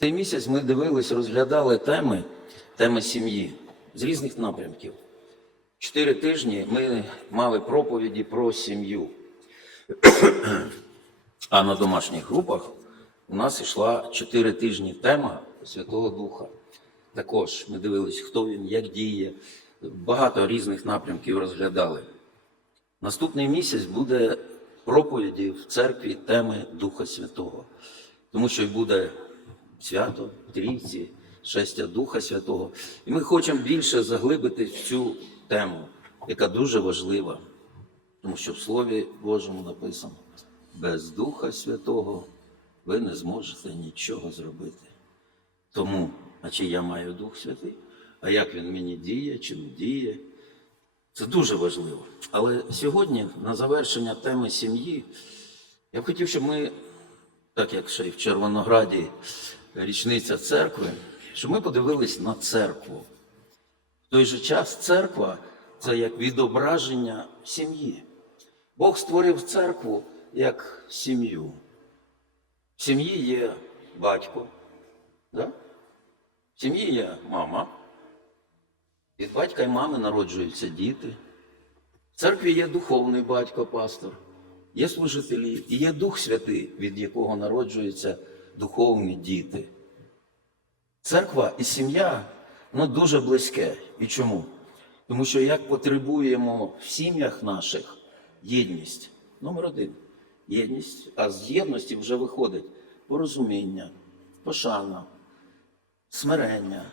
Цей місяць ми дивились, розглядали теми, теми сім'ї з різних напрямків. Чотири тижні ми мали проповіді про сім'ю. А на домашніх групах у нас йшла чотири тижні тема Святого Духа. Також ми дивились, хто він, як діє. Багато різних напрямків розглядали. Наступний місяць буде проповіді в церкві теми Духа Святого, тому що буде свято, трійці, шестя Духа Святого. І ми хочемо більше заглибитись в цю тему, яка дуже важлива, тому що в Слові Божому написано: без Духа Святого ви не зможете нічого зробити. Тому, а чи я маю Дух Святий, а як він мені діє, чи не діє, це дуже важливо. Але сьогодні, на завершення теми сім'ї, я б хотів, щоб ми, так як ще й в Червонограді річниця церкви, щоб ми подивились на церкву. В той же час церква це як відображення сім'ї. Бог створив церкву як сім'ю. В сім'ї є батько, да? в сім'ї є мама. Від батька і мами народжуються діти. В церкві є духовний батько, пастор, є служителі, і є Дух Святий, від якого народжуються духовні діти. Церква і сім'я ну, дуже близьке. І чому? Тому що як потребуємо в сім'ях наших єдність, номер один єдність, а з єдності вже виходить порозуміння, пошана, смирення.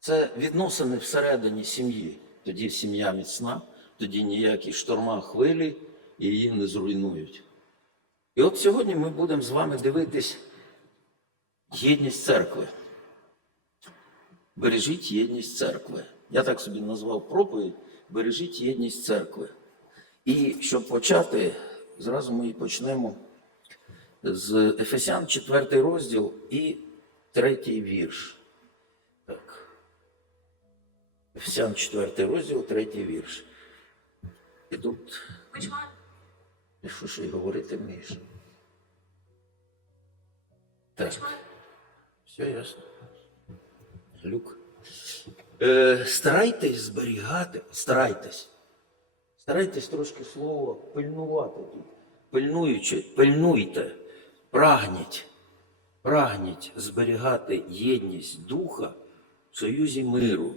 Це відносини всередині сім'ї. Тоді сім'я міцна, тоді ніякі шторма хвилі її не зруйнують. І от сьогодні ми будемо з вами дивитись єдність церкви. Бережіть єдність церкви. Я так собі назвав проповідь Бережіть єдність церкви. І щоб почати, зразу ми і почнемо з Ефесян 4 розділ і 3 вірш. Так. Ефесян 4 розділ, 3 вірш. І тут, що ще й говорити вмієш? Так. Все ясно. Люк. Е, старайтесь зберігати, старайтесь. Старайтесь трошки слово пильнувати тут. Пильнуючи, пильнуйте, прагніть, прагніть зберігати єдність духа в союзі миру.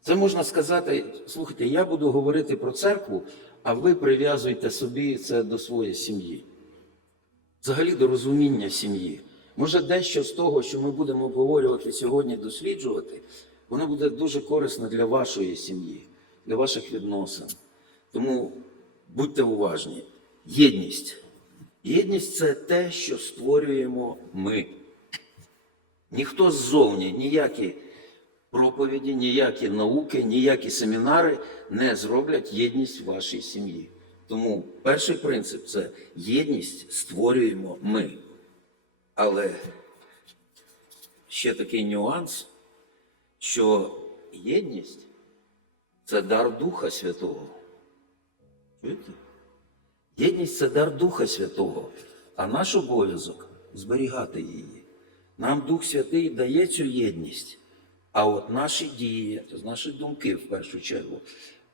Це можна сказати, слухайте, я буду говорити про церкву, а ви прив'язуйте собі це до своєї сім'ї взагалі до розуміння сім'ї. Може, дещо з того, що ми будемо обговорювати сьогодні, досліджувати, воно буде дуже корисно для вашої сім'ї, для ваших відносин. Тому будьте уважні. Єдність. Єдність це те, що створюємо ми. Ніхто ззовні, ніякі проповіді, ніякі науки, ніякі семінари не зроблять єдність вашій сім'ї. Тому перший принцип це єдність створюємо ми. Але ще такий нюанс, що єдність це дар Духа Святого. Чуєте? Єдність це дар Духа Святого, а наш обов'язок зберігати її. Нам Дух Святий дає цю єдність, а от наші дії, наші думки в першу чергу.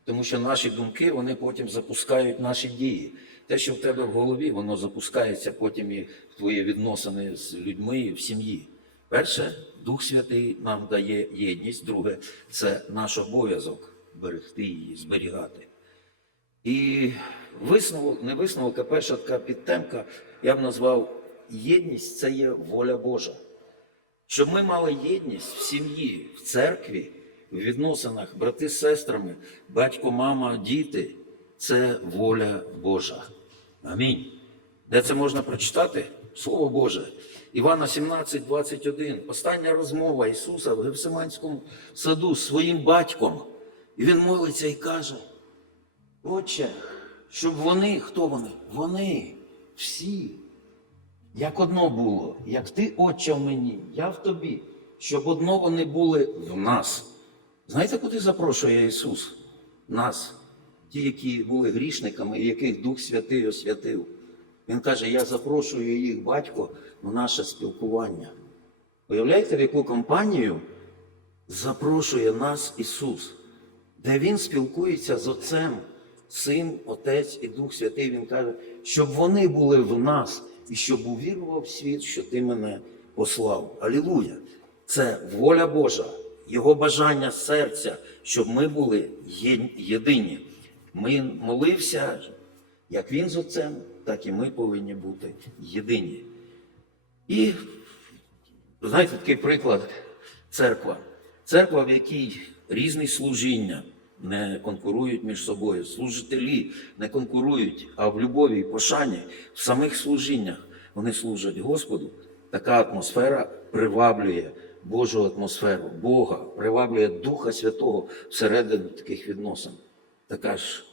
Тому що наші думки вони потім запускають наші дії. Те, що в тебе в голові, воно запускається потім і в твої відносини з людьми і в сім'ї. Перше, Дух Святий нам дає єдність. Друге, це наш обов'язок берегти її, зберігати. І висновок, не висновок, а перша така підтемка, я б назвав єдність це є воля Божа. Щоб ми мали єдність в сім'ї, в церкві, в відносинах брати з сестрами, батько, мама, діти це воля Божа. Амінь. Де це можна прочитати? Слово Боже. Івана 17, 21. Остання розмова Ісуса в Гефсиманському саду з своїм батьком. І він молиться і каже: Отче, щоб вони, хто вони? Вони всі, як одно було, як ти, Отче, в мені, я в тобі, щоб одно вони були в нас. Знаєте, куди запрошує Ісус? Нас, ті, які були грішниками, яких Дух Святий освятив. Він каже: Я запрошую їх, батько, в наше спілкування. Уявляєте, в яку компанію запрошує нас Ісус, де Він спілкується з Отцем, Син, Отець і Дух Святий. Він каже, щоб вони були в нас і щоб увірував світ, що ти мене послав. Алілуя! Це воля Божа, Його бажання серця, щоб ми були єдині. Ми молився, як Він з Отцем, так і ми повинні бути єдині. І знаєте, такий приклад церква. Церква, в якій різні служіння не конкурують між собою, служителі не конкурують, а в любові і пошані в самих служіннях вони служать Господу. Така атмосфера приваблює Божу атмосферу, Бога, приваблює Духа Святого всередину таких відносин. Така ж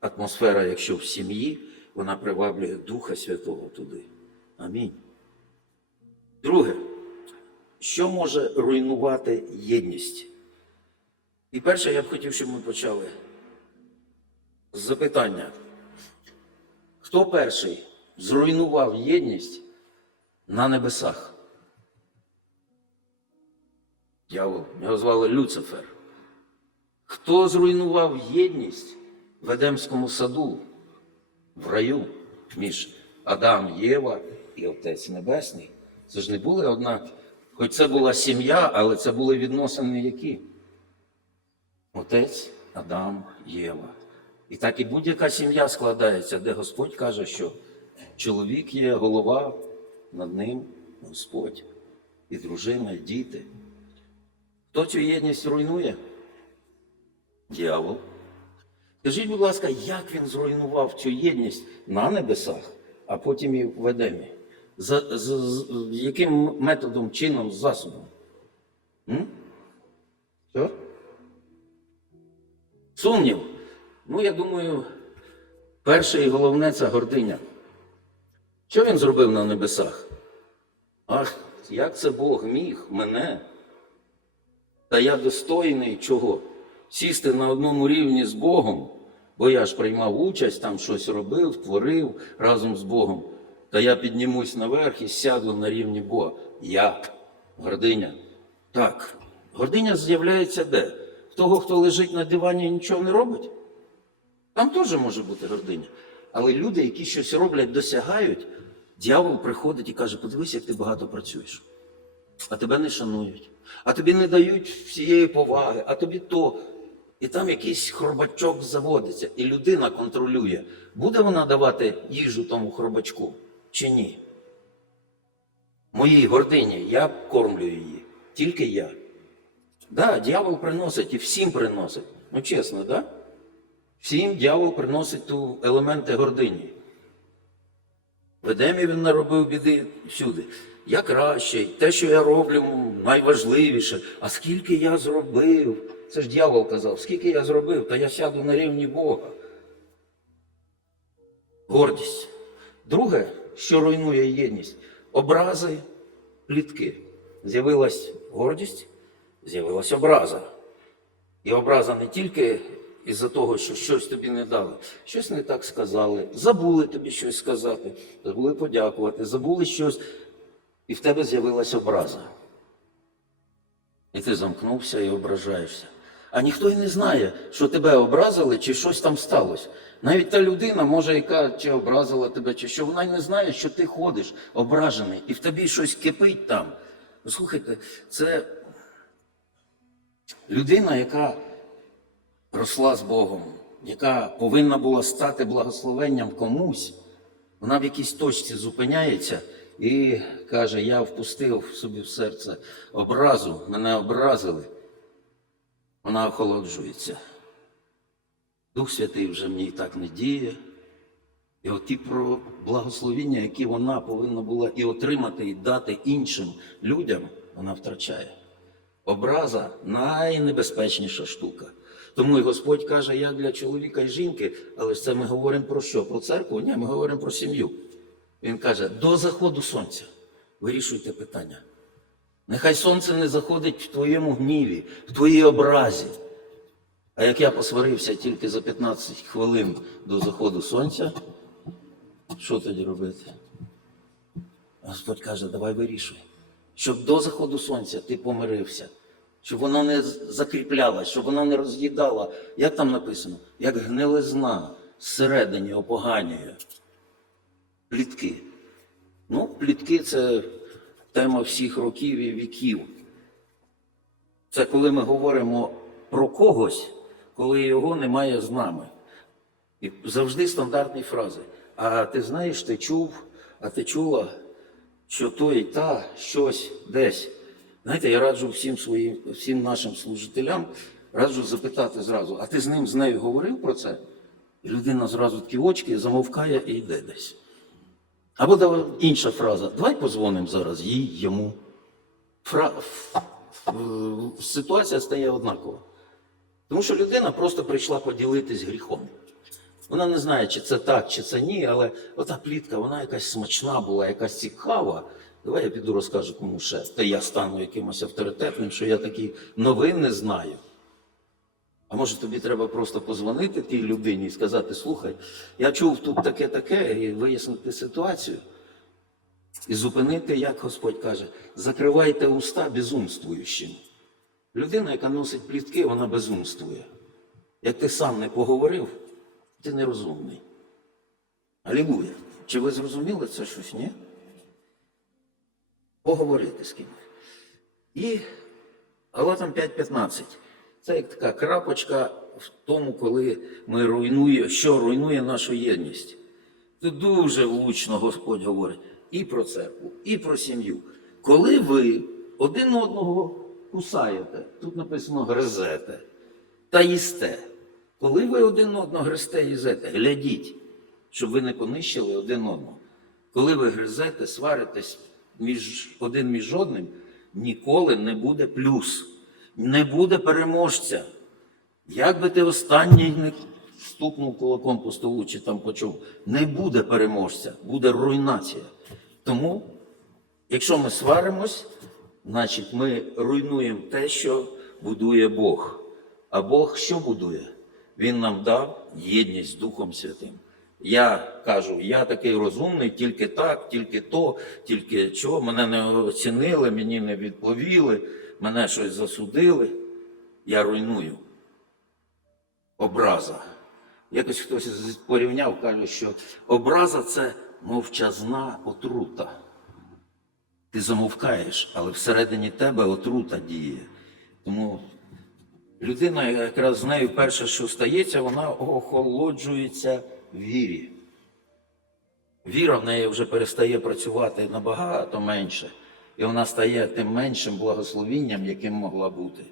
атмосфера, якщо в сім'ї, вона приваблює Духа Святого туди. Амінь. Друге, що може руйнувати єдність? І перше, я б хотів, щоб ми почали з запитання. Хто перший зруйнував єдність на небесах? Дьявол, його звали Люцифер. Хто зруйнував єдність в Едемському саду, в раю між Адам, Єва і Отець Небесний? Це ж не були однак, хоч це була сім'я, але це були відносини які? Отець, Адам, Єва. І так і будь-яка сім'я складається, де Господь каже, що чоловік є голова, над ним Господь, і дружина, і діти. Хто цю єдність руйнує? Діявол. Скажіть, будь ласка, як він зруйнував цю єдність на небесах, а потім і в Едемі? За, з, з- яким методом, чином, засобом? М? Що? Сумнів. Ну, я думаю, перше і головне це гординя. Що він зробив на небесах? Ах, як це Бог міг мене? Та я достойний чого? Сісти на одному рівні з Богом, бо я ж приймав участь, там щось робив, творив разом з Богом. Та я піднімусь наверх і сяду на рівні Бога. Я гординя. Так, гординя з'являється де? В того, хто лежить на дивані і нічого не робить? Там теж може бути гординя. Але люди, які щось роблять, досягають, дьявол приходить і каже: подивись, як ти багато працюєш. А тебе не шанують, а тобі не дають всієї поваги, а тобі то. І там якийсь хробачок заводиться, і людина контролює, буде вона давати їжу тому хробачку чи ні. Моїй гордині я кормлю її, тільки я. Да, дьявол приносить і всім приносить. Ну чесно, да? Всім дьявол приносить ту елементи гордині. В Едемі він наробив біди всюди. Я кращий, те, що я роблю, найважливіше. А скільки я зробив? Це ж дьявол казав, скільки я зробив, та я сяду на рівні Бога. Гордість. Друге, що руйнує єдність, образи, плітки. З'явилась гордість, з'явилась образа. І образа не тільки із-за того, що щось тобі не дали, щось не так сказали, забули тобі щось сказати, забули подякувати, забули щось, і в тебе з'явилась образа. І ти замкнувся і ображаєшся. А ніхто й не знає, що тебе образили, чи щось там сталося. Навіть та людина, може, яка чи образила тебе, чи що, вона й не знає, що ти ходиш ображений, і в тобі щось кипить там. Ну, Слухайте, це людина, яка росла з Богом, яка повинна була стати благословенням комусь, вона в якійсь точці зупиняється і каже: Я впустив собі в серце образу, мене образили. Вона охолоджується. Дух Святий вже ній так не діє. І от ті про благословіння, які вона повинна була і отримати, і дати іншим людям, вона втрачає. Образа найнебезпечніша штука. Тому і Господь каже, як для чоловіка і жінки, але ж це ми говоримо про що? Про церкву? Ні, ми говоримо про сім'ю. Він каже, до заходу сонця вирішуйте питання. Нехай сонце не заходить в твоєму гніві, в твоїй образі. А як я посварився тільки за 15 хвилин до заходу сонця, що тоді робити? Господь каже, давай вирішуй, щоб до заходу сонця ти помирився, щоб воно не закріплялось, щоб воно не роз'їдало. Як там написано? Як гнилизна зсередині опоганює плітки. Ну, плітки це тема всіх років і віків. Це коли ми говоримо про когось, коли його немає з нами. І завжди стандартні фрази. А ти знаєш, ти чув, а ти чула, що той та щось десь. Знаєте, я раджу всім своїм, всім нашим служителям, раджу запитати зразу, а ти з ним з нею говорив про це? І людина зразу такі очки замовкає і йде десь. Або інша фраза. Давай позвонимо зараз їй, йому. Фра... Ситуація стає однакова. Тому що людина просто прийшла поділитись гріхом. Вона не знає, чи це так, чи це ні, але ота плітка, вона якась смачна була, якась цікава. Давай я піду розкажу кому ще. Та я стану якимось авторитетним, що я такі новини знаю. А може тобі треба просто позвонити тій людині і сказати: слухай, я чув тут таке-таке, і вияснити ситуацію. І зупинити, як Господь каже, закривайте уста безумствуючим. Людина, яка носить плітки, вона безумствує. Як ти сам не поговорив, ти нерозумний. Алілуя. Чи ви зрозуміли це щось, ні? Поговорити з кимось. І Галатам 5.15. Це як така крапочка в тому, коли ми руйнує, що руйнує нашу єдність. Тут дуже влучно Господь говорить і про церкву, і про сім'ю. Коли ви один одного кусаєте, тут написано гризете та їсте. Коли ви один одного гризте їзете, глядіть, щоб ви не понищили один одного. Коли ви гризете, сваритесь між, один між одним, ніколи не буде плюс, не буде переможця. Як би ти останній не стукнув кулаком по столу чи там по чому, не буде переможця, буде руйнація. Тому, якщо ми сваримось, значить ми руйнуємо те, що будує Бог. А Бог що будує? Він нам дав єдність з Духом Святим. Я кажу, я такий розумний, тільки так, тільки то, тільки чого, мене не оцінили, мені не відповіли, мене щось засудили. Я руйную образа. Якось хтось порівняв, каже, що образа це мовчазна отрута. Ти замовкаєш, але всередині тебе отрута діє. Тому людина, якраз з нею перше, що стається, вона охолоджується в вірі. Віра в неї вже перестає працювати набагато менше, і вона стає тим меншим благословінням, яким могла бути.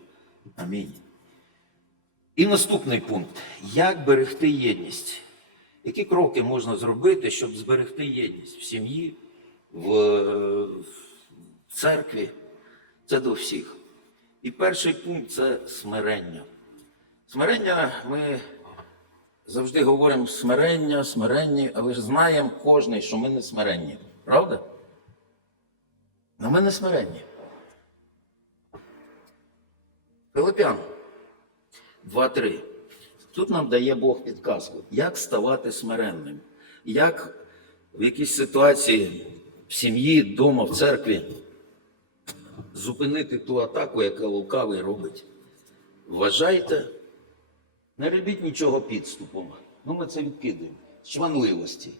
Амінь. І наступний пункт: як берегти єдність? Які кроки можна зробити, щоб зберегти єдність в сім'ї, в, в церкві? Це до всіх. І перший пункт це смирення. Смирення ми завжди говоримо смирення, смиренні, але ж знаємо кожний, що ми не смиренні. Правда? Но ми не смиренні. Филипян 2.3. Тут нам дає Бог підказку, як ставати смиренним, як в якійсь ситуації в сім'ї, вдома, в церкві зупинити ту атаку, яка лукавий робить. Вважайте, не робіть нічого підступом. Ну, ми це відкидаємо. Чванливості.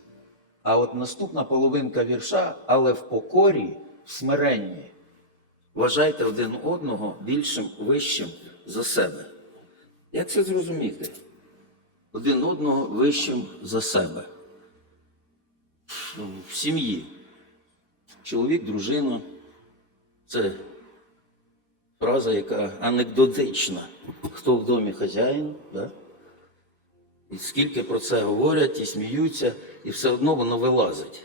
А от наступна половинка вірша, але в покорі, смиренні. Вважайте один одного більшим, вищим за себе. Як це зрозуміти? Один одного вищим за себе. Ну, В сім'ї. Чоловік, дружина. Це фраза, яка анекдотична. Хто в домі хазяїн, да? і скільки про це говорять і сміються, і все одно воно вилазить.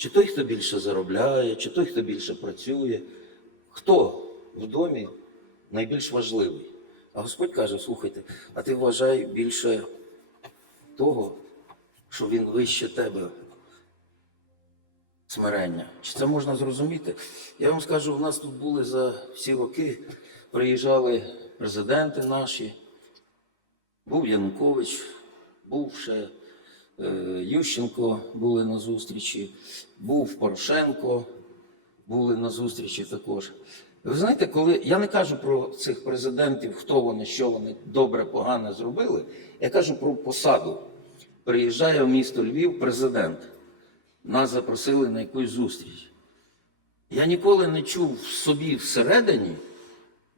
Чи той, хто більше заробляє, чи той, хто більше працює, хто в домі найбільш важливий? А Господь каже: слухайте, а ти вважай більше того, що він вище тебе смирення. Чи це можна зрозуміти? Я вам скажу, в нас тут були за всі роки, приїжджали президенти наші, був Янукович, був ще е, Ющенко були на зустрічі, був Порошенко, були на зустрічі також. Ви знаєте, коли я не кажу про цих президентів, хто вони, що вони добре, погане зробили, я кажу про посаду. Приїжджає в місто Львів президент. Нас запросили на якусь зустріч. Я ніколи не чув в собі всередині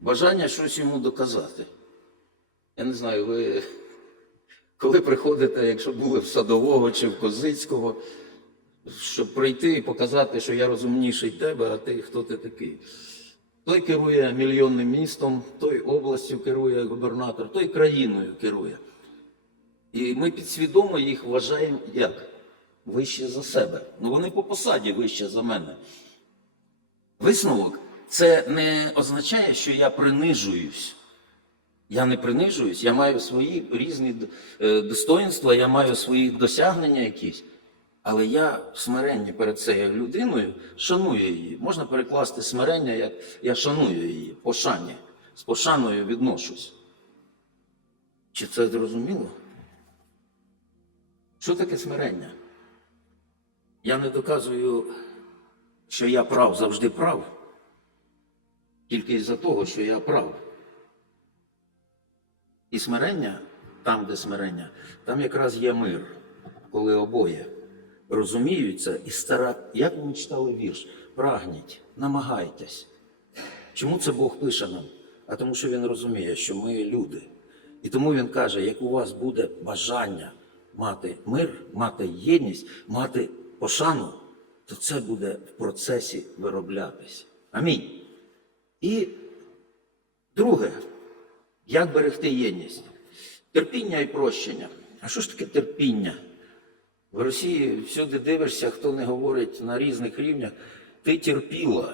бажання щось йому доказати. Я не знаю, ви коли приходите, якщо були в Садового чи в Козицького, щоб прийти і показати, що я розумніший тебе, а ти хто ти такий. Той керує мільйонним містом, той областю керує губернатор, той країною керує. І ми підсвідомо їх вважаємо як вище за себе. Ну вони по посаді вище за мене. Висновок це не означає, що я принижуюсь. Я не принижуюсь, я маю свої різні е, достоинства, я маю свої досягнення якісь. Але я в смиренні перед цією людиною шаную її. Можна перекласти смирення, як я шаную її, пошані, з пошаною відношусь. Чи це зрозуміло? Що таке смирення? Я не доказую, що я прав завжди прав, тільки із-за того, що я прав. І смирення, там, де смирення, там якраз є мир, коли обоє розуміються і стара, як ми читали вірш, прагніть, намагайтесь. Чому це Бог пише нам? А тому, що Він розуміє, що ми люди. І тому Він каже, як у вас буде бажання мати мир, мати єдність, мати пошану, то це буде в процесі вироблятися. Амінь. І друге, як берегти єдність? Терпіння і прощення. А що ж таке терпіння? В Росії всюди дивишся, хто не говорить на різних рівнях, ти терпіла.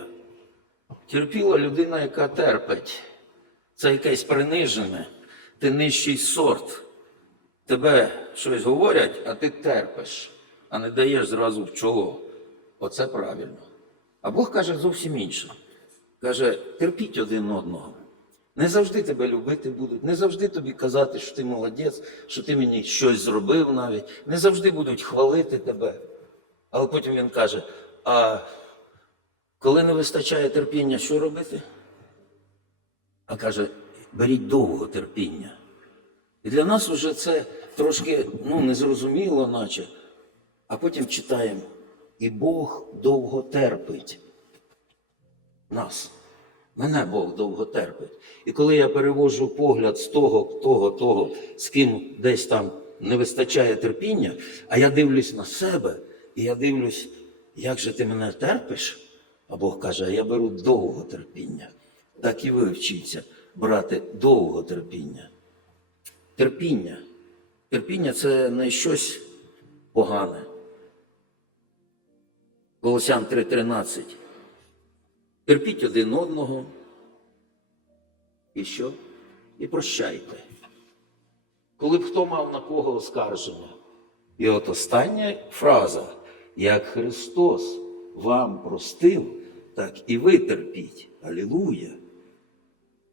Терпіла людина, яка терпить. Це якесь принижене, ти нижчий сорт. Тебе щось говорять, а ти терпиш, а не даєш зразу в чоло. Оце правильно. А Бог каже зовсім інше. Каже, терпіть один одного. Не завжди тебе любити будуть, не завжди тобі казати, що ти молодець, що ти мені щось зробив навіть. Не завжди будуть хвалити тебе. Але потім він каже: а коли не вистачає терпіння, що робити? А каже, беріть довго терпіння. І для нас вже це трошки ну, незрозуміло, наче. А потім читаємо, і Бог довго терпить нас. Мене Бог довго терпить. І коли я перевожу погляд з того, того, того, з ким десь там не вистачає терпіння, а я дивлюсь на себе, і я дивлюсь, як же ти мене терпиш, а Бог каже, а я беру довго терпіння. Так і ви вчіться брати довго терпіння. Терпіння. Терпіння це не щось погане. Колосян 3.13. Терпіть один одного. І що? І прощайте. Коли б хто мав на кого оскарження. І от остання фраза, як Христос вам простив, так і ви терпіть. Алілуя.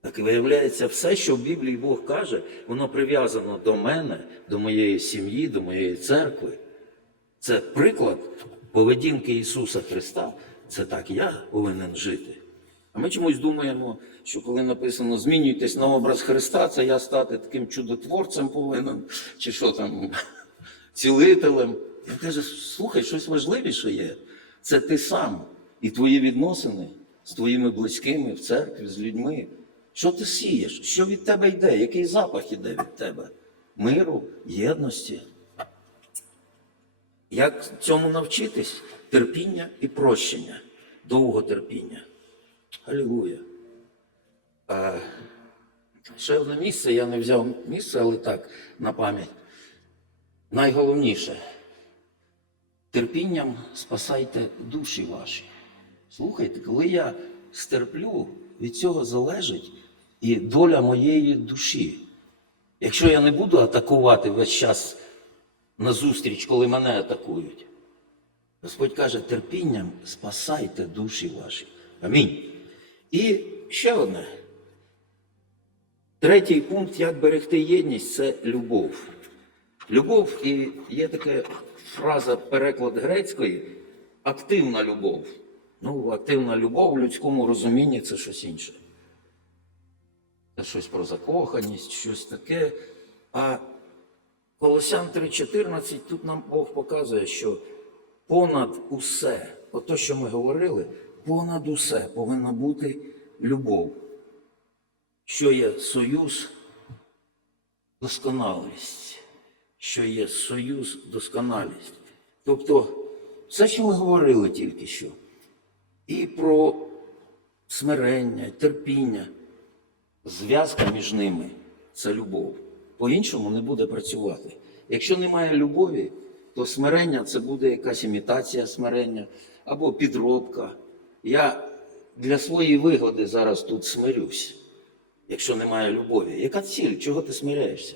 Так і виявляється, все, що в Біблії Бог каже, воно прив'язано до мене, до моєї сім'ї, до моєї церкви. Це приклад поведінки Ісуса Христа. Це так я повинен жити. А ми чомусь думаємо, що коли написано змінюйтесь на образ Христа, це я стати таким чудотворцем повинен, чи що там, цілителем. Він каже, слухай, щось важливіше є. Це ти сам і твої відносини з твоїми близькими в церкві, з людьми. Що ти сієш? Що від тебе йде? Який запах іде від тебе? Миру, єдності. Як цьому навчитись? Терпіння і прощення, довго терпіння. Алілуя. А, ще одне місце, я не взяв місце, але так, на пам'ять. Найголовніше. Терпінням спасайте душі ваші. Слухайте, коли я стерплю, від цього залежить і доля моєї душі. Якщо я не буду атакувати весь час назустріч, коли мене атакують, Господь каже, терпінням спасайте душі ваші. Амінь. І ще одне. Третій пункт, як берегти єдність, це любов. Любов, і є така фраза, переклад грецької, активна любов. Ну, активна любов в людському розумінні це щось інше. Це щось про закоханість, щось таке. А Колосян 3.14 тут нам Бог показує, що понад усе, от те, що ми говорили, понад усе повинна бути любов, що є союз, досконалість, що є союз, досконалість. Тобто, все, що ми говорили тільки що, і про смирення, терпіння, зв'язка між ними це любов. По-іншому не буде працювати. Якщо немає любові, то смирення це буде якась імітація смирення або підробка. Я для своєї вигоди зараз тут смирюсь, якщо немає любові. Яка ціль? Чого ти смиряєшся?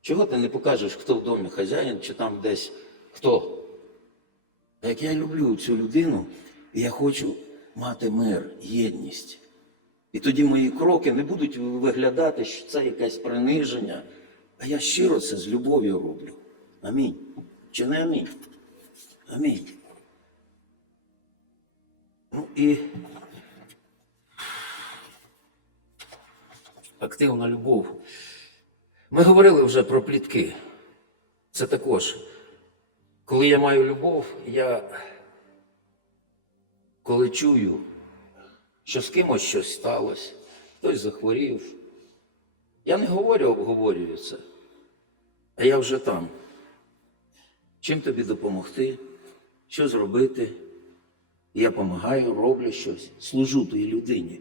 Чого ти не покажеш, хто в домі хазяїн чи там десь хто? Як я люблю цю людину, і я хочу мати мир, єдність. І тоді мої кроки не будуть виглядати, що це якесь приниження. А я щиро це з любов'ю роблю. Амінь. Чи не амінь? Амінь. Ну і активна любов. Ми говорили вже про плітки. Це також. Коли я маю любов, я коли чую, що з кимось щось сталося, хтось захворів. Я не говорю, обговорюю це, а я вже там. Чим тобі допомогти, що зробити? Я допомагаю, роблю щось, служу тій людині.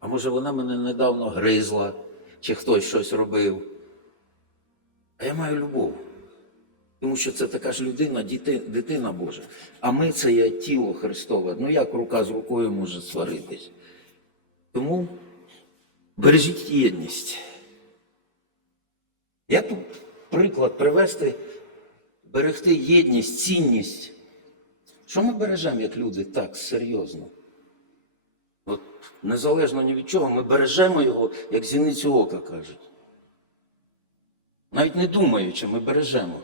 А може вона мене недавно гризла, чи хтось щось робив. А я маю любов. Тому що це така ж людина, дитина Божа. А ми це є тіло Христове. Ну як рука з рукою може сваритись? Тому бережіть єдність. Як тут приклад привести, берегти єдність, цінність? Що ми бережемо як люди так серйозно? От незалежно ні від чого, ми бережемо його, як зіницю ока кажуть. Навіть не думаючи, ми бережемо.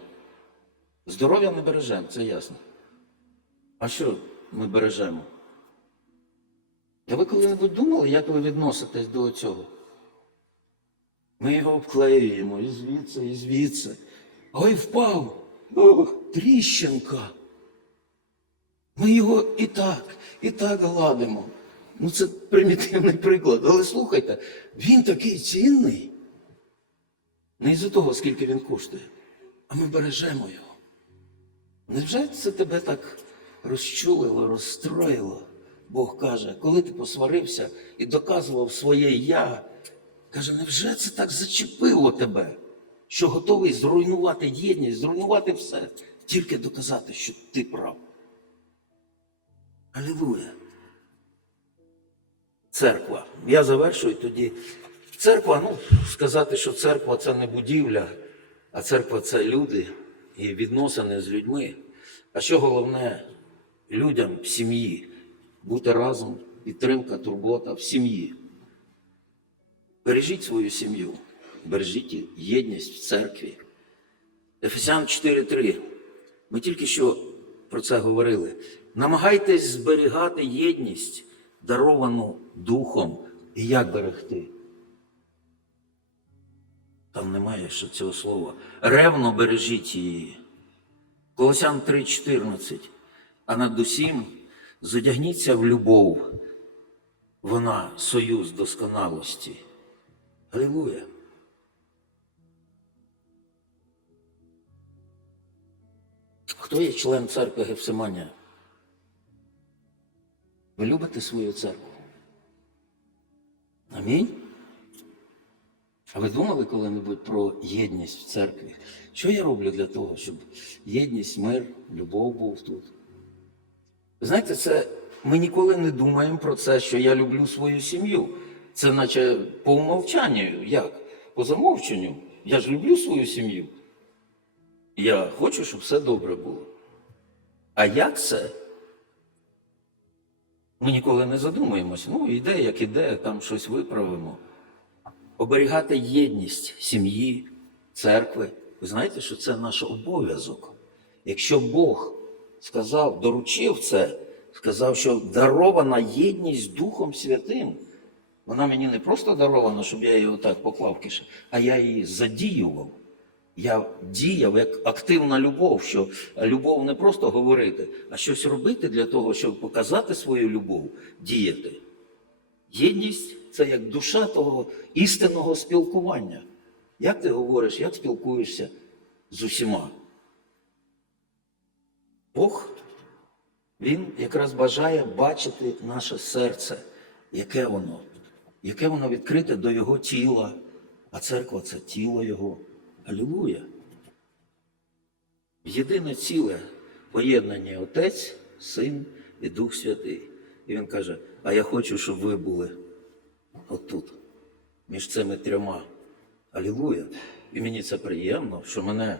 Здоров'я не бережемо, це ясно. А що ми бережемо? Та ви коли-небудь думали, як ви відноситесь до цього? Ми його обклеюємо і звідси, і звідси. Ой, впав! Ох, тріщинка. Ми його і так, і так гладимо. Ну, це примітивний приклад. Але слухайте, він такий цінний. Не із-за того, скільки він коштує, а ми бережемо його. Невже це тебе так розчулило, розстроїло? Бог каже, коли ти посварився і доказував своє я, каже, невже це так зачепило тебе, що готовий зруйнувати єдність, зруйнувати все, тільки доказати, що ти прав. Алілуя. Церква. Я завершую тоді. Церква, ну, сказати, що церква це не будівля, а церква це люди і відносини з людьми. А що головне людям в сім'ї? Бути разом, підтримка, турбота в сім'ї. Бережіть свою сім'ю, бережіть єдність в церкві. Ефесян 4.3. Ми тільки що про це говорили. Намагайтесь зберігати єдність, даровану Духом. І як берегти? Там немає ще цього слова. Ревно бережіть її. Колосян 3,14. А над усім зодягніться в любов. Вона союз досконалості. Алілуя. Хто є член церкви Гефсиманія? Ви любите свою церкву? Амінь. А ви думали коли-небудь про єдність в церкві? Що я роблю для того, щоб єдність, мир, любов був тут? Знаєте, це ми ніколи не думаємо про це, що я люблю свою сім'ю. Це наче по умовчанню, як? По замовченню. Я ж люблю свою сім'ю. Я хочу, щоб все добре було. А як це? Ми ніколи не задумуємося. Ну, іде, як іде, там щось виправимо. Оберігати єдність сім'ї, церкви. Ви знаєте, що це наш обов'язок. Якщо Бог сказав, доручив це, сказав, що дарована єдність Духом Святим. Вона мені не просто дарована, щоб я її отак поклав в кишень, а я її задіював. Я діяв як активна любов, що любов не просто говорити, а щось робити для того, щоб показати свою любов, діяти. Єдність це як душа того істинного спілкування. Як ти говориш, як спілкуєшся з усіма? Бог, Він якраз бажає бачити наше серце, яке воно, яке воно відкрите до Його тіла, а церква це тіло Його. Алілуя! Єдине ціле поєднання Отець, Син і Дух Святий. І він каже: А я хочу, щоб ви були отут, між цими трьома. Алілуя! І мені це приємно, що мене,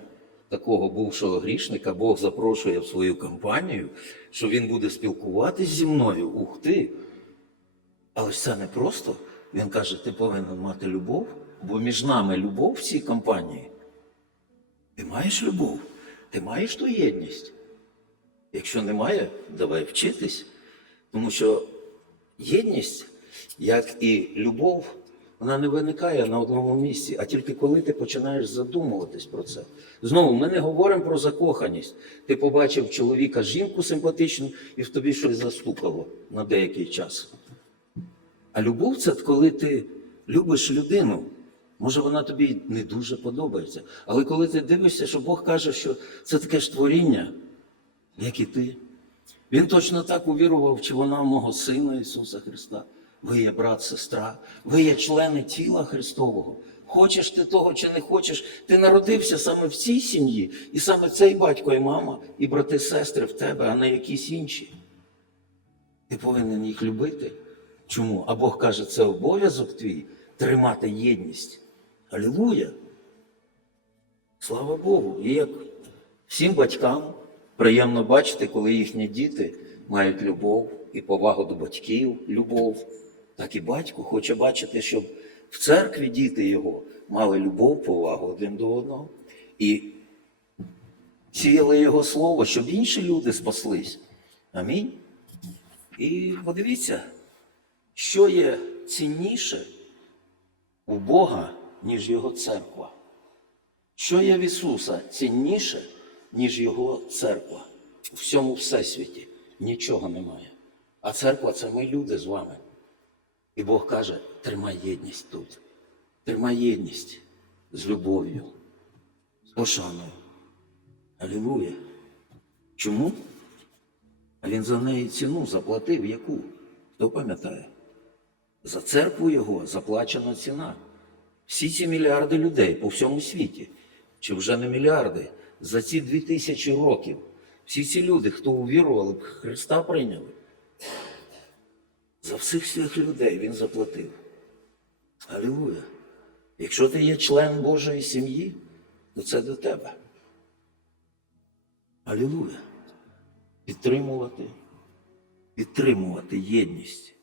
такого бувшого грішника, Бог запрошує в свою компанію, що він буде спілкуватись зі мною. Ух ти! Але ж це не просто. Він каже, ти повинен мати любов, бо між нами любов в цій компанії. Ти маєш любов, ти маєш ту єдність. Якщо немає, давай вчитись. Тому що єдність, як і любов, вона не виникає на одному місці, а тільки коли ти починаєш задумуватись про це. Знову, ми не говоримо про закоханість. Ти побачив чоловіка, жінку симпатичну, і в тобі щось застукало на деякий час. А любов це коли ти любиш людину. Може, вона тобі не дуже подобається. Але коли ти дивишся, що Бог каже, що це таке ж творіння, як і ти. Він точно так увірував, чи вона мого Сина Ісуса Христа. Ви є брат, сестра, ви є члени тіла Христового. Хочеш ти того чи не хочеш, ти народився саме в цій сім'ї, і саме цей батько і мама, і брати, сестри в тебе, а не якісь інші. Ти повинен їх любити. Чому? А Бог каже, це обов'язок твій тримати єдність. Алілуя! Слава Богу! І як всім батькам приємно бачити, коли їхні діти мають любов і повагу до батьків, любов, так і батько хоче бачити, щоб в церкві діти його мали любов, повагу один до одного. І сіяли його слово, щоб інші люди спаслись. Амінь. І подивіться, що є цінніше у Бога, ніж Його церква. Що є в Ісуса цінніше, ніж Його церква? У всьому всесвіті нічого немає. А церква це ми люди з вами. І Бог каже: тримай єдність тут. Тримай єдність з любов'ю, з пошаною. Алілуя. Чому? А він за неї ціну заплатив яку? Хто пам'ятає? За церкву його заплачена ціна. Всі ці мільярди людей по всьому світі, чи вже не мільярди, за ці дві тисячі років, всі ці люди, хто увірували, Христа прийняли, за всіх цих людей він заплатив. Алілуя. Якщо ти є член Божої сім'ї, то це до тебе. Алілуя. Підтримувати, підтримувати єдність.